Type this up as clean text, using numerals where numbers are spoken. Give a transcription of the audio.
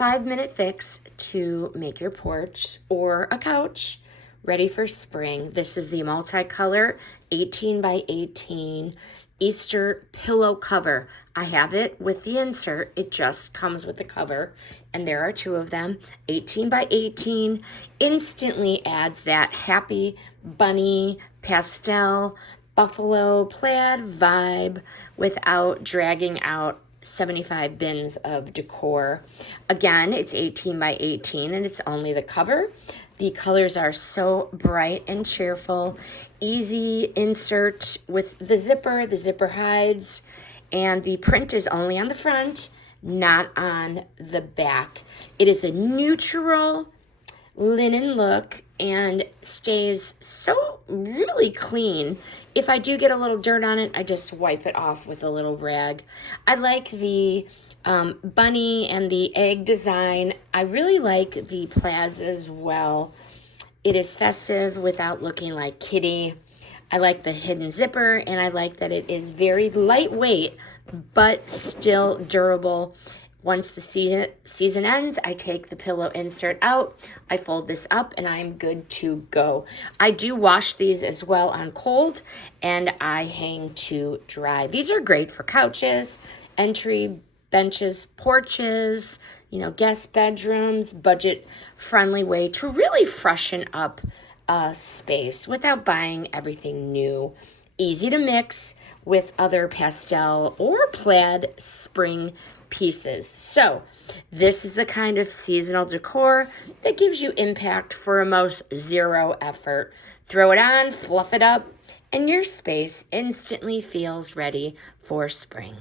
5-minute fix to make your porch or a couch ready for spring. This is the Multicolor 18 by 18 Easter pillow cover. I have it with the insert. It just comes with the cover, and there are 2 of them. 18 by 18 instantly adds that happy bunny pastel buffalo plaid vibe without dragging out 75 bins of decor. Again, it's 18 by 18 and it's only the cover. The colors are so bright and cheerful. Easy insert with the zipper hides, and the print is only on the front, not on the back. It is a neutral linen look and stays so really clean. If I do get a little dirt on it, I just wipe it off with a little rag. I like the bunny and the egg design. I really like the plaids as well. It is festive without looking like kitty. I like the hidden zipper, and I like that it is very lightweight but still durable. Once the season ends, I take the pillow insert out, I fold this up, and I'm good to go. I do wash these as well on cold, and I hang to dry. These are great for couches, entry benches, porches, guest bedrooms, budget-friendly way to really freshen up a space without buying everything new. Easy to mix with other pastel or plaid spring pieces. So this is the kind of seasonal decor that gives you impact for almost 0 effort. Throw it on, fluff it up, and your space instantly feels ready for spring.